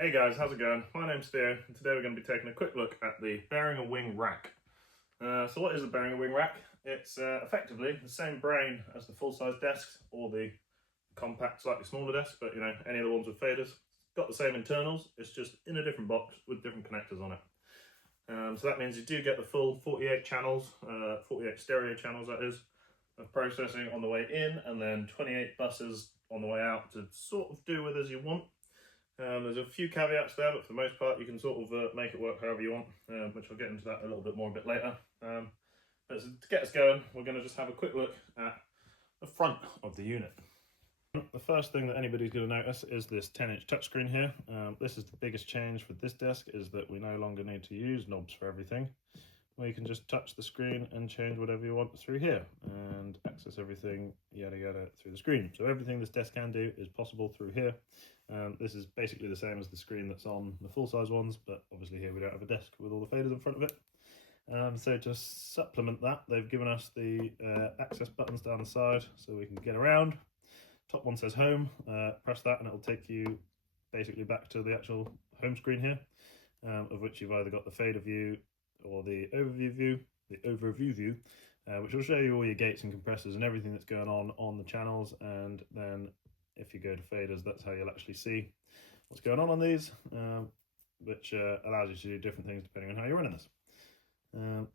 Hey guys, how's it going? My name's Theo, and today we're going to be taking a quick look at the Behringer wing rack. So what is the Behringer wing rack? It's effectively the same brain as the full-size desks or the compact, slightly smaller desks, but you know, any of the ones with faders. It's got the same internals, it's just in a different box with different connectors on it. So that means you do get the full 48 channels, 48 stereo channels that is, of processing on the way in, and then 28 buses on the way out to sort of do with as you want. There's a few caveats there, but for the most part you can sort of make it work however you want, which I'll get into that a little bit more a bit later. But to get us going, we're going to just have a quick look at the front of the unit. The first thing that anybody's going to notice is this 10-inch touchscreen here. This is the biggest change for this desk, is that we no longer need to use knobs for everything. We can just touch the screen and change whatever you want through here and access everything yada yada through the screen. So everything this desk can do is possible through here. This is basically the same as the screen that's on the full-size ones, but obviously here we don't have a desk with all the faders in front of it. So to supplement that, they've given us the access buttons down the side so we can get around. Top one says home, press that and it'll take you basically back to the actual home screen here, of which you've either got the fader view or the overview view, which will show you all your gates and compressors and everything that's going on the channels. And then if you go to faders, that's how you'll actually see what's going on these, which allows you to do different things depending on how you're running this.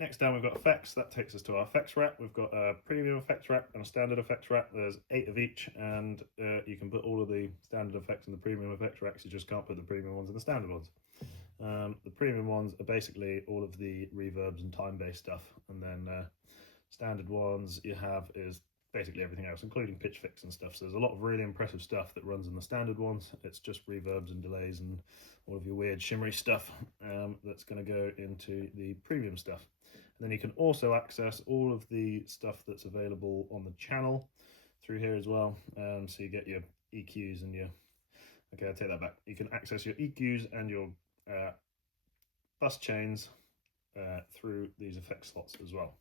Next down we've got effects. That takes us to our effects rack. We've got a premium effects rack and a standard effects rack. There's 8 of each, and you can put all of the standard effects in the premium effects racks. You just can't put the premium ones in the standard ones. The premium ones are basically all of the reverbs and time-based stuff, and then standard ones you have is basically everything else, including pitch fix and stuff. So there's a lot of really impressive stuff that runs in the standard ones. It's just reverbs and delays and all of your weird shimmery stuff that's going to go into the premium stuff. And then you can also access all of the stuff that's available on the channel through here as well. So you get your EQs and your, okay, I'll take that back. You can access your EQs and your bus chains through these effect slots as well.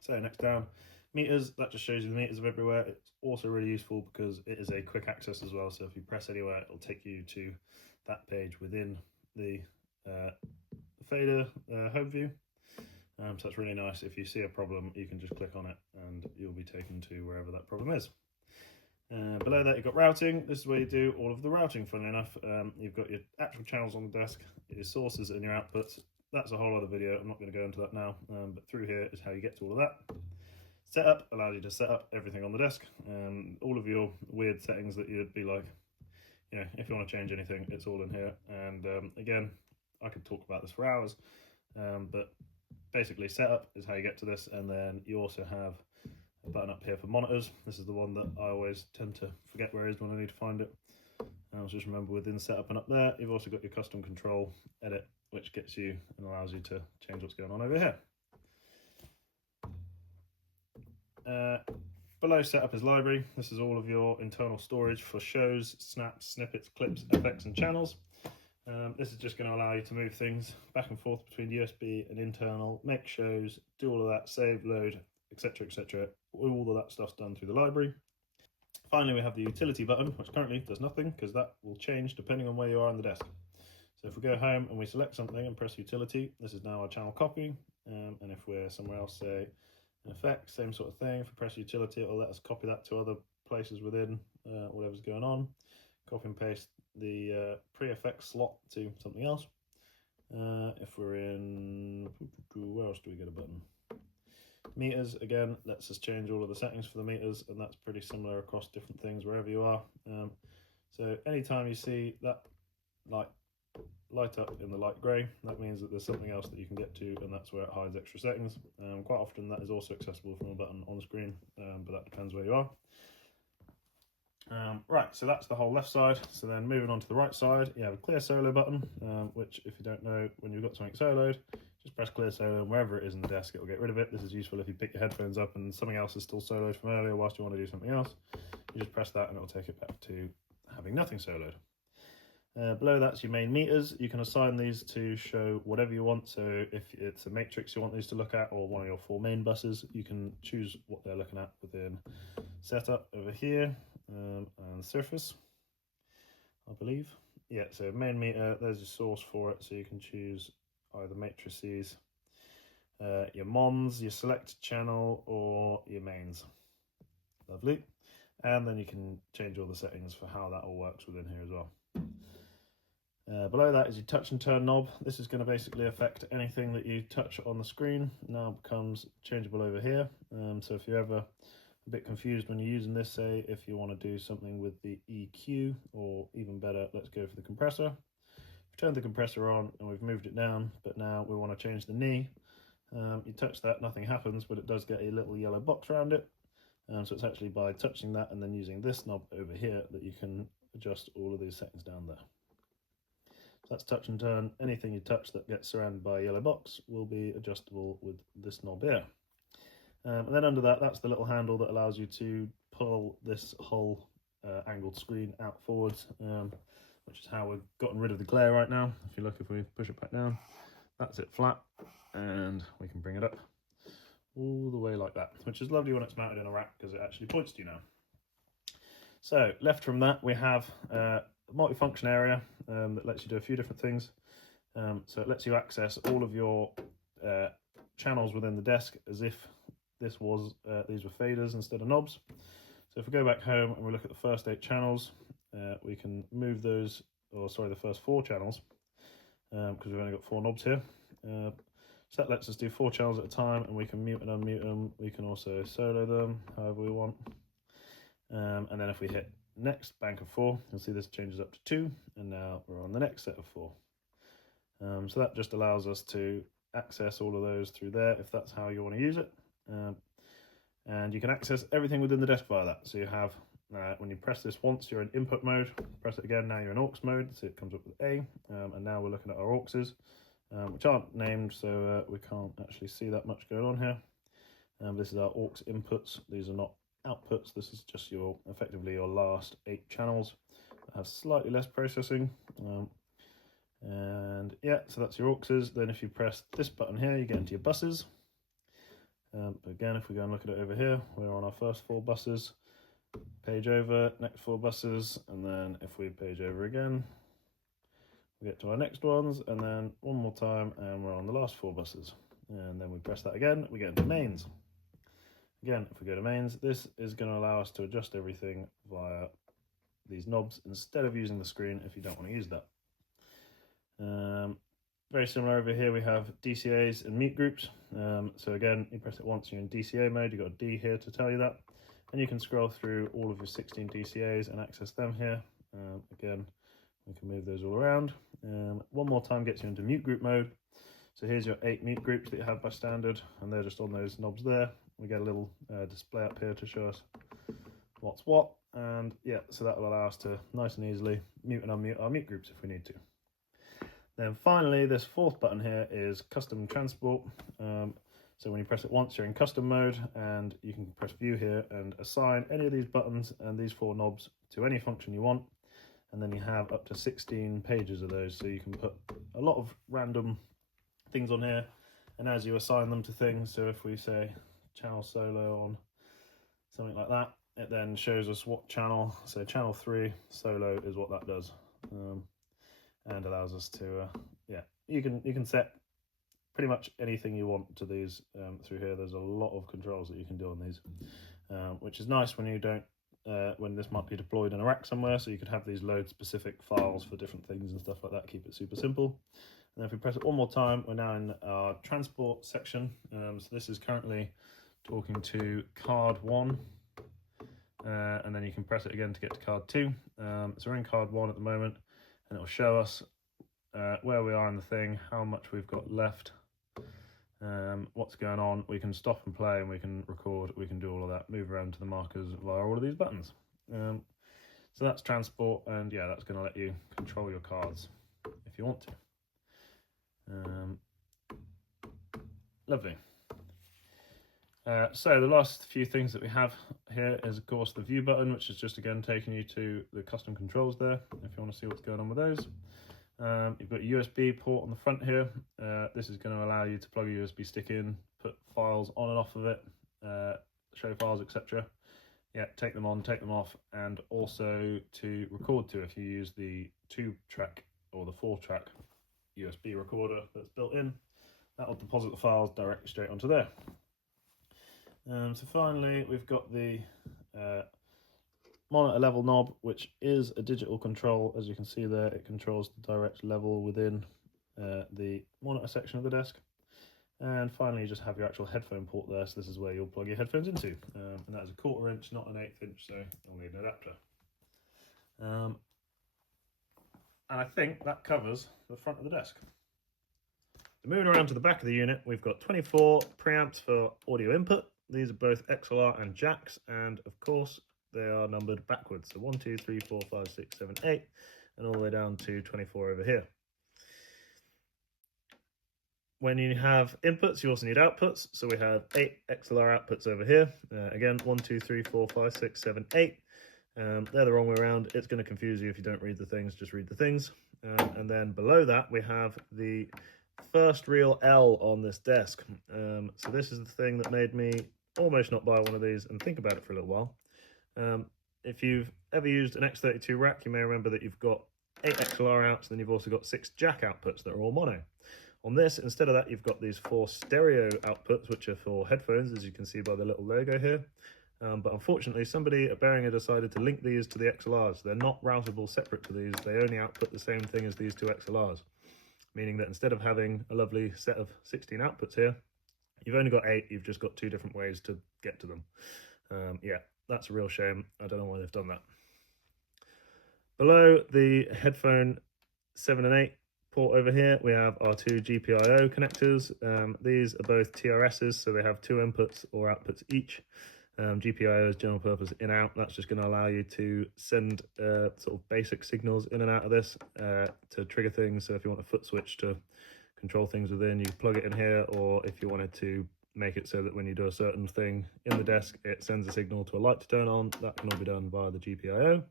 So next down, meters. That just shows you the meters of everywhere. It's also really useful because it is a quick access as well. So if you press anywhere, it'll take you to that page within the fader home view. So that's really nice. If you see a problem, you can just click on it and you'll be taken to wherever that problem is. Below that you've got routing. This is where you do all of the routing, funnily enough. You've got your actual channels on the desk, your sources and your outputs. That's a whole other video. I'm not going to go into that now, but through here is how you get to all of that. Setup allows you to set up everything on the desk. All of your weird settings that you'd be like, you know, if you want to change anything, it's all in here. And again, I could talk about this for hours, but basically setup is how you get to this. And then you also have a button up here for monitors. This is the one that I always tend to forget where it is when I need to find it. I'll just remember within setup and up there, you've also got your custom control edit, which gets you and allows you to change what's going on over here. Below setup is library. This is all of your internal storage for shows, snaps, snippets, clips, effects and channels. This is just going to allow you to move things back and forth between USB and internal, make shows, do all of that, save, load, etc, etc. All of that stuff's done through the library. Finally, we have the utility button, which currently does nothing because that will change depending on where you are on the desk. So if we go home and we select something and press utility, this is now our channel copy. And if we're somewhere else, say an effect, same sort of thing. If we press utility, it'll let us copy that to other places within whatever's going on. Copy and paste the pre-effect slot to something else. If we're in, where else do we get a button? Meters, again, lets us change all of the settings for the meters, and that's pretty similar across different things wherever you are. So anytime you see that light up in the light grey, that means that there's something else that you can get to, and that's where it hides extra settings. Quite often that is also accessible from a button on screen, but that depends where you are. Right, so that's the whole left side. So then moving on to the right side, you have a clear solo button, which if you don't know, when you've got something soloed, just press clear solo, and wherever it is in the desk, it will get rid of it. This is useful if you pick your headphones up and something else is still soloed from earlier whilst you want to do something else. You just press that and it will take it back to having nothing soloed. Below that's your main meters. You can assign these to show whatever you want. So if it's a matrix you want these to look at, or one of your 4 main buses, you can choose what they're looking at within setup over here, and surface, I believe. yeah, so main meter, there's your source for it, so you can choose either matrices, your mons, your selected channel, or your mains. Lovely. And then you can change all the settings for how that all works within here as well. Below that is your touch and turn knob. This is going to basically affect anything that you touch on the screen. Now becomes changeable over here. So if you're ever a bit confused when you're using this, say if you want to do something with the EQ, or even better, let's go for the compressor. We've turned the compressor on and we've moved it down, but now we want to change the knee. You touch that, nothing happens, but it does get a little yellow box around it. So it's actually by touching that and then using this knob over here that you can adjust all of these settings down there. So that's touch and turn. Anything you touch that gets surrounded by a yellow box will be adjustable with this knob here. And then under that, that's the little handle that allows you to pull this whole angled screen out forwards, which is how we've gotten rid of the glare right now. If you look, if we push it back down, that's it flat, and we can bring it up all the way like that, which is lovely when it's mounted in a rack because it actually points to you now. So left from that, we have a multifunction area that lets you do a few different things. So it lets you access all of your channels within the desk as if these were faders instead of knobs. So if we go back home and we look at the first 8 channels, we can move those, or sorry, the first 4 channels, because we've only got 4 knobs here. So that lets us do 4 channels at a time, and we can mute and unmute them. We can also solo them however we want. And then if we hit next bank of 4, you'll see this changes up to 2, and now we're on the next set of 4. So that just allows us to access all of those through there if that's how you want to use it. And you can access everything within the desk via that. So you have, when you press this once, you're in input mode. Press it again, now you're in aux mode, so it comes up with A. And now we're looking at our auxes, which aren't named, so we can't actually see that much going on here. This is our aux inputs. These are not outputs. This is just effectively your last 8 channels that have slightly less processing. And yeah, so that's your auxes. Then if you press this button here, you get into your buses. But again, if we go and look at it over here, we're on our first 4 buses. Page over, next 4 buses, and then if we page over again, we get to our next ones, and then one more time, and we're on the last 4 buses. And then we press that again, we get into mains. Again, if we go to mains, this is going to allow us to adjust everything via these knobs instead of using the screen if you don't want to use that. Very similar over here, we have DCAs and mute groups. So again, you press it once, you're in DCA mode, you've got a D here to tell you that. And you can scroll through all of your 16 DCAs and access them here. Again, we can move those all around. One more time gets you into mute group mode. So here's your 8 mute groups that you have by standard, and they're just on those knobs there. We get a little display up here to show us what's what. And yeah, so that will allow us to nice and easily mute and unmute our mute groups if we need to. Then finally, this 4th button here is custom transport. So when you press it once, you're in custom mode, and you can press view here and assign any of these buttons and these 4 knobs to any function you want. And then you have up to 16 pages of those, so you can put a lot of random things on here. And as you assign them to things, so if we say channel solo on something like that, it then shows us what channel, so channel 3 solo is what that does. And allows us to, yeah, you can set pretty much anything you want to these through here. There's a lot of controls that you can do on these, which is nice when you don't, when this might be deployed in a rack somewhere, so you could have these load specific files for different things and stuff like that, keep it super simple. And if we press it one more time, we're now in our transport section. So this is currently talking to card 1, and then you can press it again to get to card 2. So we're in card 1 at the moment, and it'll show us where we are in the thing, how much we've got left, what's going on. We can stop and play, and we can record, we can do all of that, move around to the markers via all of these buttons. So that's transport, and yeah, that's going to let you control your cards if you want to. Lovely. So the last few things that we have here is of course the view button, which is just again taking you to the custom controls there if you want to see what's going on with those. You've got a USB port on the front here. This is going to allow you to plug a USB stick in, put files on and off of it, show files, etc. yeah, take them on, take them off, and also to record to if you use the 2-track or the 4-track USB recorder that's built in. That'll deposit the files directly straight onto there. So finally, we've got the monitor level knob, which is a digital control. As you can see there, it controls the direct level within the monitor section of the desk. And finally, you just have your actual headphone port there, so this is where you'll plug your headphones into. And that is a 1/4 inch, not an 1/8 inch, so you'll need an adapter. And I think that covers the front of the desk. So moving around to the back of the unit, we've got 24 preamps for audio input. These are both XLR and jacks, and of course they are numbered backwards. So 1, 2, 3, 4, 5, 6, 7, 8, and all the way down to 24 over here. When you have inputs, you also need outputs. So we have 8 XLR outputs over here. Again, 1, 2, 3, 4, 5, 6, 7, 8. They're the wrong way around. It's going to confuse you if you don't read the things, just read the things. And then below that, we have the first real L on this desk. So this is the thing that made me almost not buy one of these and think about it for a little while. If you've ever used an X32 rack, you may remember that you've got 8 XLR outs, then you've also got 6 jack outputs that are all mono. On this, instead of that, you've got these 4 stereo outputs, which are for headphones, as you can see by the little logo here. But unfortunately, somebody at Behringer decided to link these to the XLRs. They're not routable separate to these. They only output the same thing as these 2 XLRs, meaning that instead of having a lovely set of 16 outputs here, you've only got 8. You've just got 2 different ways to get to them. Yeah, that's a real shame. I don't know why they've done that. Below the headphone 7 and 8 port over here, we have our 2 GPIO connectors. These are both TRSs, so they have 2 inputs or outputs each. GPIO is general purpose in-out. That's just going to allow you to send sort of basic signals in and out of this to trigger things. So if you want a foot switch to control things within, you plug it in here, or if you wanted to make it so that when you do a certain thing in the desk, it sends a signal to a light to turn on, that can all be done via the GPIO.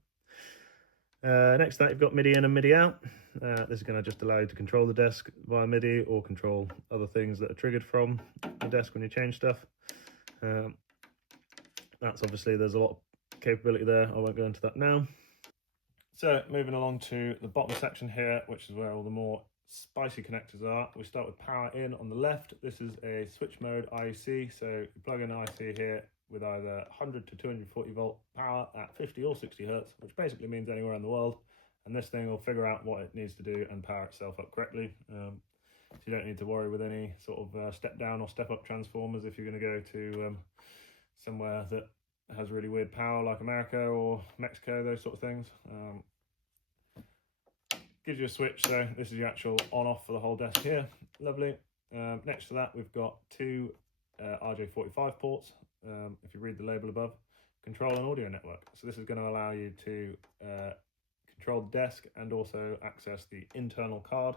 Next to that, you've got MIDI in and MIDI out. This is going to just allow you to control the desk via MIDI or control other things that are triggered from the desk when you change stuff. That's obviously, there's a lot of capability there. I won't go into that now. So moving along to the bottom section here, which is where all the more spicy connectors are. We start with power in on the left. This is a switch mode IEC. So you plug in an IC here with either 100 to 240 volt power at 50 or 60 hertz, which basically means anywhere in the world. And this thing will figure out what it needs to do and power itself up correctly. So you don't need to worry with any sort of step down or step up transformers if you're going to go to somewhere that has really weird power like America or Mexico, those sort of things. Gives you a switch, so this is your actual on-off for the whole desk here. Lovely. Next to that, we've got 2 RJ45 ports. If you read the label above, control an audio network. So this is going to allow you to control the desk and also access the internal card.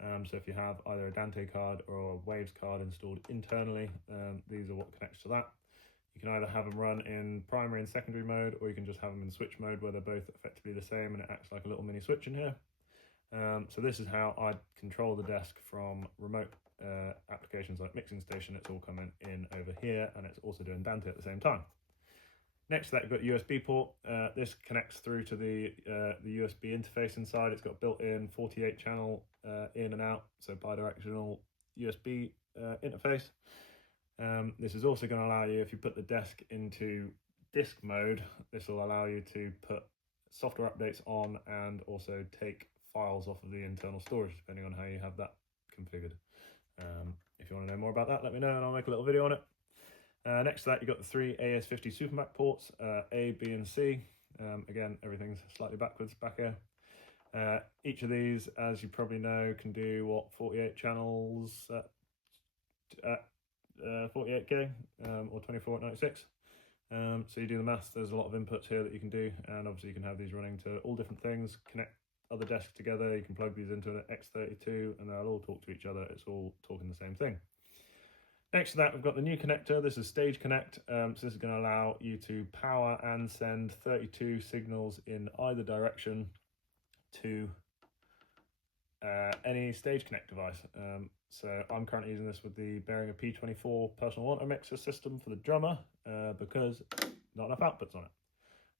So if you have either a Dante card or a Waves card installed internally, these are what connects to that. You can either have them run in primary and secondary mode, or you can just have them in switch mode where they're both effectively the same and it acts like a little mini switch in here. So this is how I control the desk from remote applications like Mixing Station. It's all coming in over here, and it's also doing Dante at the same time. Next to that, you've got USB port. This connects through to the USB interface inside. It's got built-in 48 channel in and out, so bidirectional USB interface. This is also going to allow you, if you put the desk into disk mode, this will allow you to put software updates on and also take files off of the internal storage, depending on how you have that configured. If you want to know more about that, let me know and I'll make a little video on it. Next to that, you've got the 3 AS50 Supermac ports, A, B and C. Again, everything's slightly backwards back here. Each of these, as you probably know, can do what, 48 channels at 48k or 24 at 96. So you do the maths, there's a lot of inputs here that you can do, and obviously you can have these running to all different things, connect other desks together. You can plug these into an X32 and they'll all talk to each other. It's all talking the same thing. Next to that, we've got the new connector. This is Stage Connect. So this is going to allow you to power and send 32 signals in either direction to any stage connect device. So I'm currently using this with the Behringer P24 personal auto mixer system for the drummer because not enough outputs on it.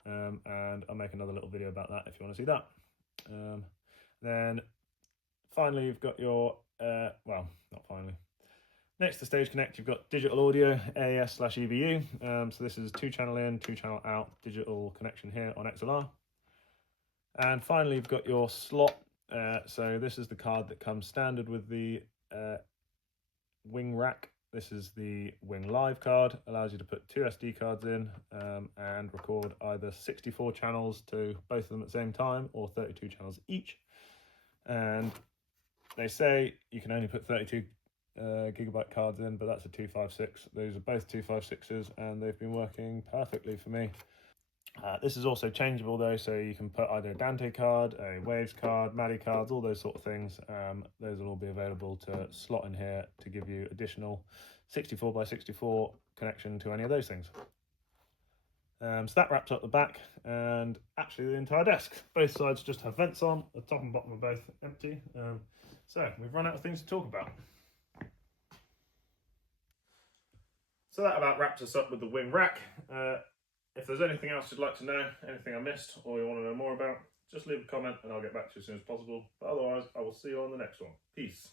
And I'll make another little video about that if you want to see that. Then finally you've got your, well, not finally. Next to Stage Connect, you've got digital audio, AES/EVU. So this is 2-channel in, 2-channel out digital connection here on XLR. And finally, you've got your slot. So this is the card that comes standard with the Wing rack. This is the Wing Live card. Allows you to put 2 SD cards in and record either 64 channels to both of them at the same time or 32 channels each. And they say you can only put 32 gigabyte cards in, but that's a 256. Those are both 256s and they've been working perfectly for me. This is also changeable though, so you can put either a Dante card, a Waves card, MADI cards, all those sort of things. Those will all be available to slot in here to give you additional 64x64 connection to any of those things. So that wraps up the back and actually the entire desk. Both sides just have vents on, the top and bottom are both empty. So we've run out of things to talk about. So that about wraps us up with the Wing rack. If there's anything else you'd like to know, anything I missed or you want to know more about, just leave a comment and I'll get back to you as soon as possible. But otherwise, I will see you on the next one. Peace.